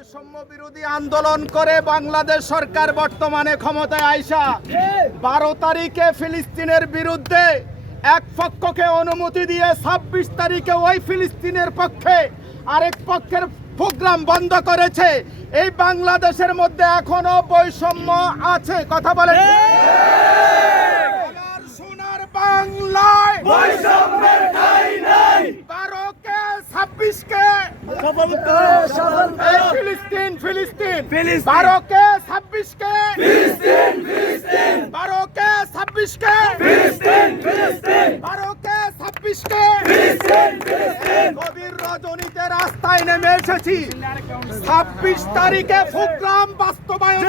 বৈষম্য বিরোধী আন্দোলন করে বাংলাদেশ সরকার বর্তমানে ক্ষমতায় আইসা। বারো তারিখে ফিলিস্তিনের বিরুদ্ধে এক পক্ষকে অনুমতি দিয়ে ছাব্বিশ তারিখে ওই ফিলিস্তিনের পক্ষে আরেক পক্ষের প্রোগ্রাম বন্ধ করেছে। এই বাংলাদেশের মধ্যে এখনও বৈষম্য আছে। কথা বলে সোনার বাংলায় বৈষম্যের ঠাঁই নাই বারো কে ছাব্বিশ কে এই ফিলিস্তিন ফিলিস্তিন ফিলিস্তিন। বারো কে ছাব্বিশ কে বারো ছাব্বিশ কে ফিলিস্তিন ফিলিস্তিন। বারো কে ছাব্বিশ কে ফিলিস্তিন ফিলিস্তিন। কবির রজনীতে রাস্তায় নেমে এসেছি। ছাব্বিশ তারিখে প্রোগ্রাম বাস্তবায়ন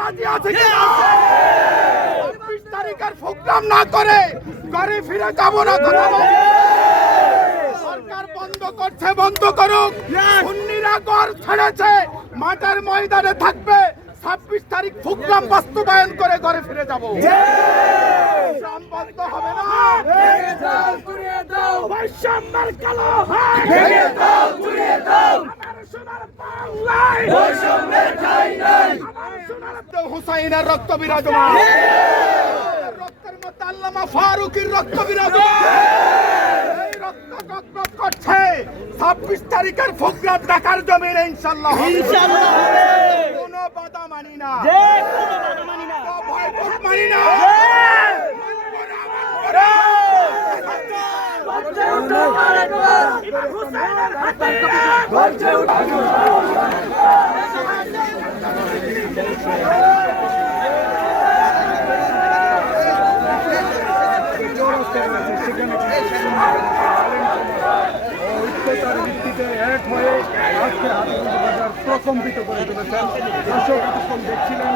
রাজি আছে না? ছাব্বিশ তারিখের প্রোগ্রাম না করে ঘরে ফিরে যাব না কথা করছে বন্ধ করুক। সুন্নিরা ঘর ছেড়েছে। মাঠের ময়দানে থাকবে। ছাব্বিশ তারিখ প্রোগ্রাম বাস্তবায়ন করে ঘরে ফিরে যাব। বন্ধ হবে না। বৈষম্যের কালো হুসাইনের রক্ত বিরাজমান। রক্তের মধ্যে আল্লামা ফারুকের রক্ত বিরাজমান। করছে। ছাব্বিশ তারিখের ফুকরাত ঢাকার জমির ইনশাল্লাহ কোন বাধা মানি না। কোনো মানি না। ঐক্যতার হয়ে আজকে আনন্দ বাজার প্রকম্পিত করে তুলেছেন। দর্শক এতক্ষণ দেখছিলেন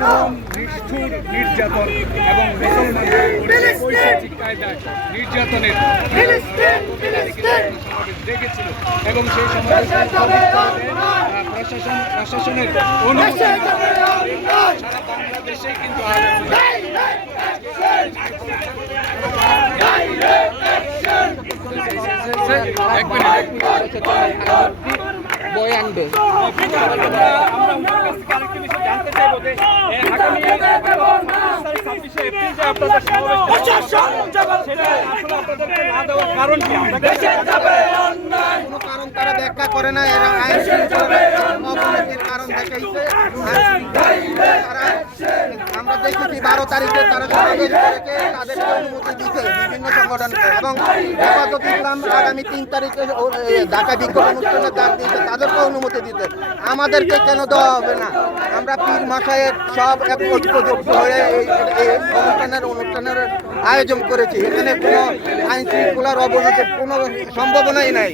নিষ্ঠুর নির্যাতন এবং মুসলমানদের কায়দায় নির্যাতনের ডেকেছিল এবং সেই সমাবেশ প্রশাসন প্রশাসনের অনুমতি সারা বাংলাদেশে কিন্তু এক মিনিট আমরা জানতে চাইব কারণ কোনো কারণ তারা ব্যাখ্যা করে না এরা আইন অবনতির কারণ দেখাইছে। তারা আমরা দেখেছি বারো তারিখে তারা তাদেরকে অনুমতি দিতে বিভিন্ন সংগঠনকে। এবং হেফাজত ইসলাম আগামী তিন তারিখে ঢাকা বিক্ষোভ অনুষ্ঠানে ডাক দিয়েছে তাদেরকে অনুমতি দিতে। আমাদেরকে কেন দেওয়া হবে না? আমরা পীর মাসায়ের সব এক ঐক্যযুক্ত হয়ে এই অনুষ্ঠানের অনুষ্ঠানের আয়োজন করেছি। এখানে কোনো আইন শৃঙ্খলার অবনতির কোনো সম্ভাবনাই নাই।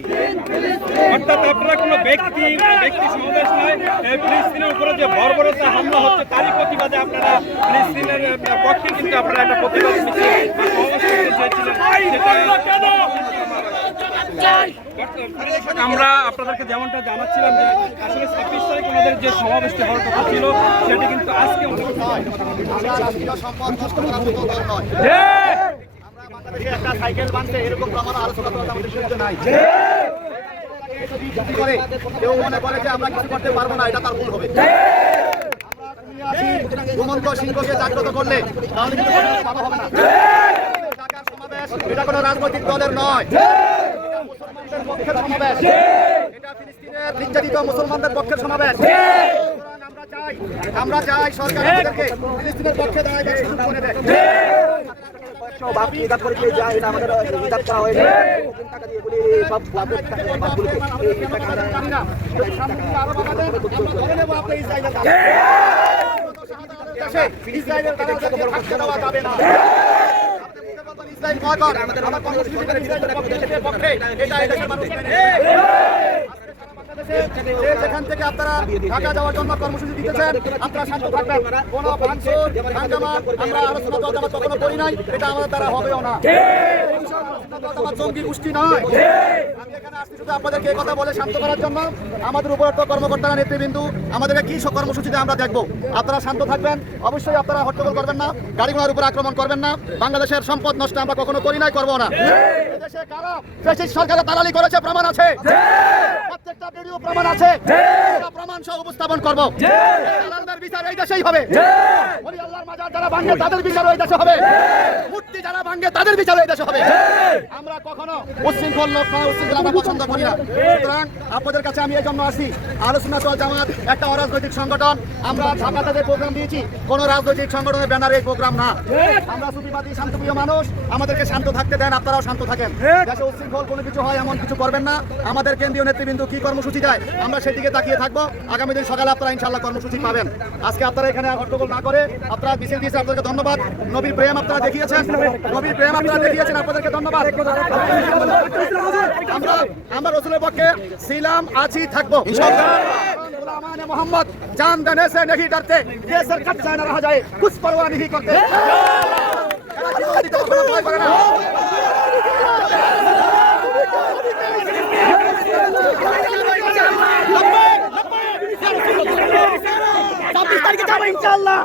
অর্থাৎ আপনারা কোনো ব্যক্তি ব্যক্তি সমাবেশ নয় ফিলিস্তিনের উপরে যে বর্বরতা হামলা হচ্ছে, তারই প্রতিবাদে আপনারা ফিলিস্তিনের পক্ষে কিন্তু আপনারা একটা প্রতিবাদ মিছিল বা সমাবেশ করতে চেয়েছিলেন সেটা আমরা আপনাদেরকে যেমনটা জানাচ্ছিলাম যে আসলে ছাব্বিশ তারিখ ওনাদের যে সমাবেশটি হওয়ার কথা ছিল, সেটি কিন্তু আজকে একটা সাইকেল এরকম আলোচনা আমাদের কেউ মনে করে যে আমরা করতে পারব না, এটা জাগ্রত করলে কিন্তু কোনো হবে না। এটা কোনো রাজনৈতিক দলের নয়। মুসলমানদের পক্ষের সমাবেশ এটা ফিলিস্তিনের নির্যাতিত মুসলমানদের পক্ষের সমাবেশ আমরা চাই আমরা চাই সরকার আমাদেরকে ফিলিস্তিনের পক্ষে দাঁড়ায় সুযোগ করে দেয় ইসরায়েলের দালাল। ইসরায়েলের দেওয়া যাবে না আপনি যে যেখান থেকে আপনারা ঢাকা যাওয়ার জন্য কর্মসূচি দিতেছেন আপনারা শান্ত থাকবেন। কোনো ভাঙচুর হাঙ্গামা আমরা আলোচনা কখনো করি নাই এটা আমাদের দ্বারা হবেও না। আমার জঙ্গি গোষ্ঠী নয়। আমি এখানে আসছি শুধু আপনাদেরকে কথা বলে শান্ত করার জন্য। আমাদের কর্মকর্তারা নেতৃবৃন্দু আমাদেরকে কি কর্মসূচিতে আমরা দেখব? আপনারা শান্ত থাকবেন অবশ্যই আপনারা হট্টগোল করবেন না গাড়িগুলোর উপর আক্রমণ করবেন না বাংলাদেশের সম্পদ নষ্ট আমরা কখনো করি নাই করব না। সরকারের দালালি করেছে প্রমাণ আছে। প্রত্যেকটা ভিডিও প্রমাণ আছে। প্রমাণ সহ উপস্থাপন করব। বিচার এই দেশেই হবে। আল্লাহর মাজার যারা ভাঙে তাদের বিচার ওই দেশে হবে। যারা ভাঙে তাদের বিচার এই দেশে হবে। আমরা কখনো উচ্ছৃঙ্খল লোক না উচ্ছৃঙ্খল আমরা পছন্দ করি না। সুতরাং আপনাদের কাছে আমি এই জন্য আসি। আলোচনা চল জামাত একটা অরাজনৈতিক সংগঠন। আমরা ঢাকাতে যে প্রোগ্রাম দিয়েছি কোন রাজনৈতিক সংগঠনের ব্যানারে এই প্রোগ্রাম না। আমরা সুফিবাদী শান্তপ্রিয় মানুষ আমাদেরকে শান্ত থাকতে দেন আপনারাও শান্ত থাকেন। দেশে উচ্ছৃঙ্খল কোনো কিছু হয় এমন কিছু করবেন না। আমাদের কেন্দ্রীয় নেতৃবৃন্দ কি কর্মসূচি দেয় আমরা সেদিকে তাকিয়ে থাকব। আগামী দিন সকালে আপনারা ইনশাল্লাহ কর্মসূচি পাবেন। আজকে আপনারা এখানে হট্টগোল না করে আপনারা মিছিল দিয়েছেন আপনাদেরকে ধন্যবাদ। নবীর প্রেম আপনারা দেখিয়েছেন। নবীর প্রেম আপনারা দেখিয়েছেন আপনাদেরকে ধন্যবাদ আমরা আমরা রসুলের পক্ষে ছিলাম আছি থাকবো गुलामान मोहम्मद जान देने से नहीं डरते ये सर कट जाए ना रहा जाए कुछ परवाह नहीं करते ছাব্বিশ তারিখে যাবো ইনশাল্লাহ